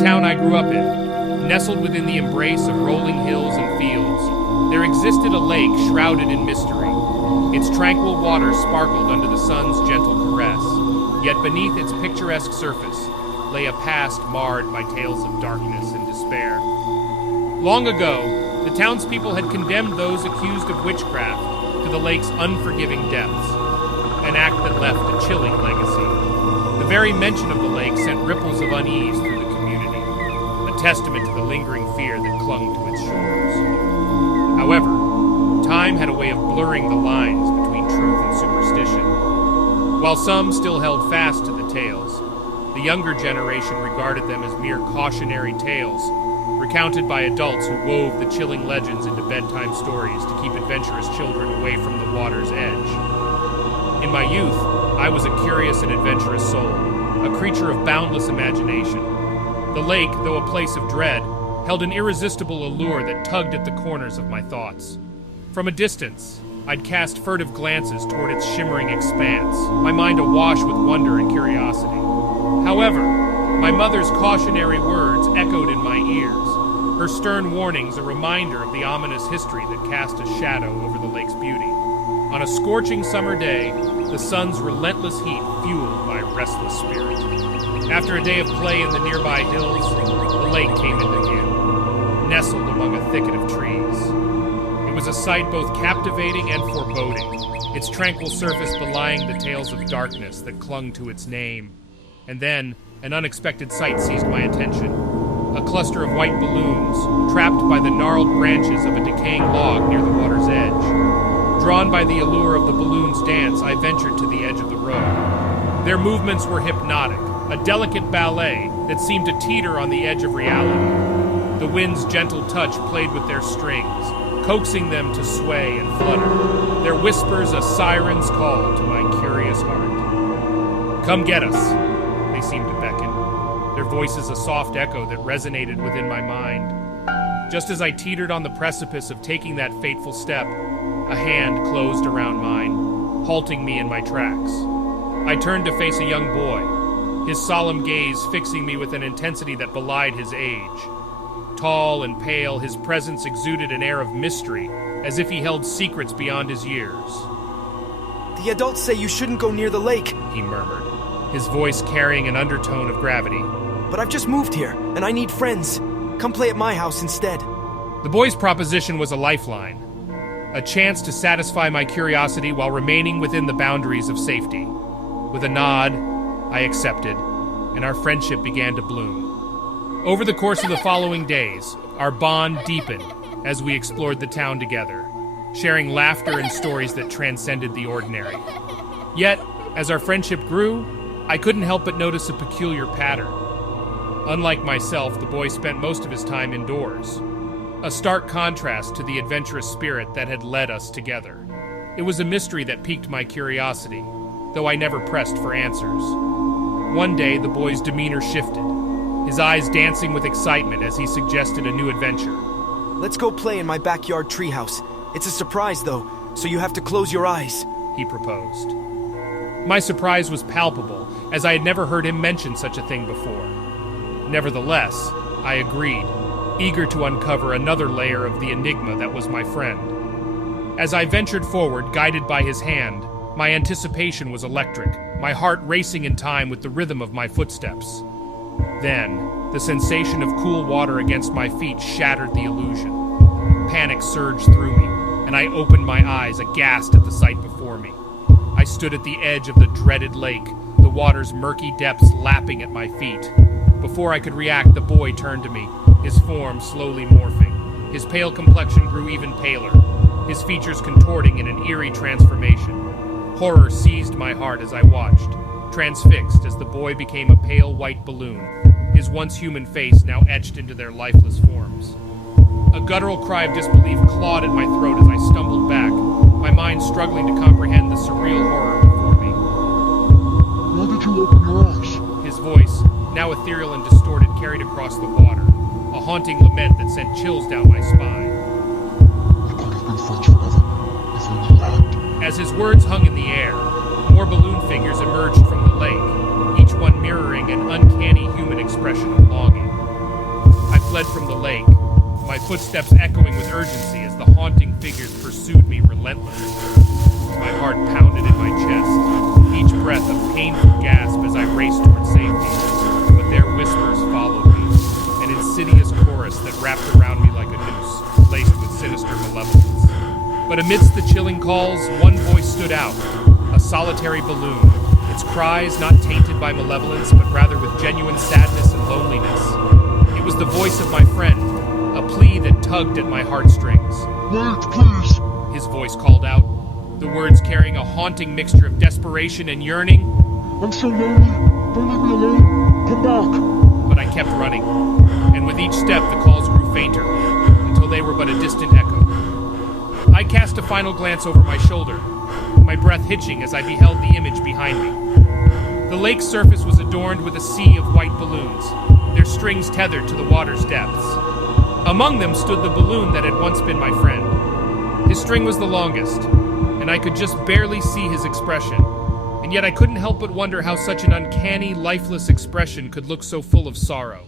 town I grew up in, nestled within the embrace of rolling hills and fields, there existed a lake shrouded in mystery. Its tranquil waters sparkled under the sun's gentle caress, yet beneath its picturesque surface lay a past marred by tales of darkness and despair. Long ago, the townspeople had condemned those accused of witchcraft to the lake's unforgiving depths, an act that left a chilling legacy. The very mention of the lake sent ripples of unease through the community, a testament to the lingering fear that clung to its shores. However, time had a way of blurring the lines between truth and superstition. While some still held fast to the tales, the younger generation regarded them as mere cautionary tales, recounted by adults who wove the chilling legends into bedtime stories to keep adventurous children away from the water's edge. In my youth, I was a curious and adventurous soul, a creature of boundless imagination. The lake, though a place of dread, held an irresistible allure that tugged at the corners of my thoughts. From a distance, I'd cast furtive glances toward its shimmering expanse, my mind awash with wonder and curiosity. However, my mother's cautionary words echoed in my ears, her stern warnings a reminder of the ominous history that cast a shadow over the lake's beauty. On a scorching summer day, the sun's relentless heat fueled my restless spirit. After a day of play in the nearby hills, the lake came into view, nestled among a thicket of trees. It was a sight both captivating and foreboding, its tranquil surface belying the tales of darkness that clung to its name. And then, an unexpected sight seized my attention. A cluster of white balloons, trapped by the gnarled branches of a decaying log near the water's edge. Drawn by the allure of the balloon's dance, I ventured to the edge of the road. Their movements were hypnotic, a delicate ballet that seemed to teeter on the edge of reality. The wind's gentle touch played with their strings, coaxing them to sway and flutter, their whispers a siren's call to my curious heart. "Come get us," they seemed to beckon, their voices a soft echo that resonated within my mind. Just as I teetered on the precipice of taking that fateful step, a hand closed around mine, halting me in my tracks. I turned to face a young boy, his solemn gaze fixing me with an intensity that belied his age. Tall and pale, his presence exuded an air of mystery, as if he held secrets beyond his years. "The adults say you shouldn't go near the lake," he murmured, his voice carrying an undertone of gravity. "But I've just moved here, and I need friends. Come play at my house instead." The boy's proposition was a lifeline, a chance to satisfy my curiosity while remaining within the boundaries of safety. With a nod, I accepted, and our friendship began to bloom. Over the course of the following days, our bond deepened as we explored the town together, sharing laughter and stories that transcended the ordinary. Yet, as our friendship grew, I couldn't help but notice a peculiar pattern. Unlike myself, the boy spent most of his time indoors, a stark contrast to the adventurous spirit that had led us together. It was a mystery that piqued my curiosity, though I never pressed for answers. One day, the boy's demeanor shifted, his eyes dancing with excitement as he suggested a new adventure. "Let's go play in my backyard treehouse. It's a surprise, though, so you have to close your eyes," he proposed. My surprise was palpable, as I had never heard him mention such a thing before. Nevertheless, I agreed, eager to uncover another layer of the enigma that was my friend. As I ventured forward, guided by his hand, my anticipation was electric, my heart racing in time with the rhythm of my footsteps. Then, the sensation of cool water against my feet shattered the illusion. Panic surged through me, and I opened my eyes aghast at the sight before me. I stood at the edge of the dreaded lake, the water's murky depths lapping at my feet. Before I could react, the boy turned to me, his form slowly morphing. His pale complexion grew even paler, his features contorting in an eerie transformation. Horror seized my heart as I watched, transfixed as the boy became a pale white balloon, his once human face now etched into their lifeless forms. A guttural cry of disbelief clawed at my throat as I stumbled back, my mind struggling to comprehend the surreal horror before me. "Why did you open your eyes?" His voice, now ethereal and distorted, carried across the water, a haunting lament that sent chills down my spine. "We could have been friends forever, if only you had." As his words hung in the air, more balloon figures emerged from the lake, each one mirroring an uncanny human expression of longing. fled from the lake, my footsteps echoing with urgency as the haunting figures pursued me relentlessly. My heart pounded in my chest, each breath a painful gasp as I raced toward safety. But their whispers followed me, an insidious chorus that wrapped around me like a noose, laced with sinister malevolence. But amidst the chilling calls, one voice stood out, a solitary balloon, its cries not tainted by malevolence, but rather with genuine sadness and loneliness. It was the voice of my friend, a plea that tugged at my heartstrings. Wait, please! His voice called out, the words carrying a haunting mixture of desperation and yearning. I'm so lonely. Don't leave me alone. Come back. But I kept running, and with each step the calls grew fainter, until they were but a distant echo. I cast a final glance over my shoulder, my breath hitching as I beheld the image behind me. The lake's surface was adorned with a sea of white balloons, their strings tethered to the water's depths. Among them stood the balloon that had once been my friend. His string was the longest, and I could just barely see his expression, and yet I couldn't help but wonder how such an uncanny, lifeless expression could look so full of sorrow.